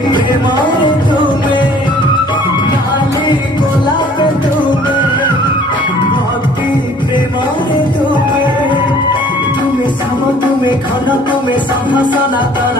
প্রেমরে তুমি কালে গোলাপে তুমি ভক্তি প্রেমরে তুমি তুমি সাম তুমি ঘন তুমি সম সনাতন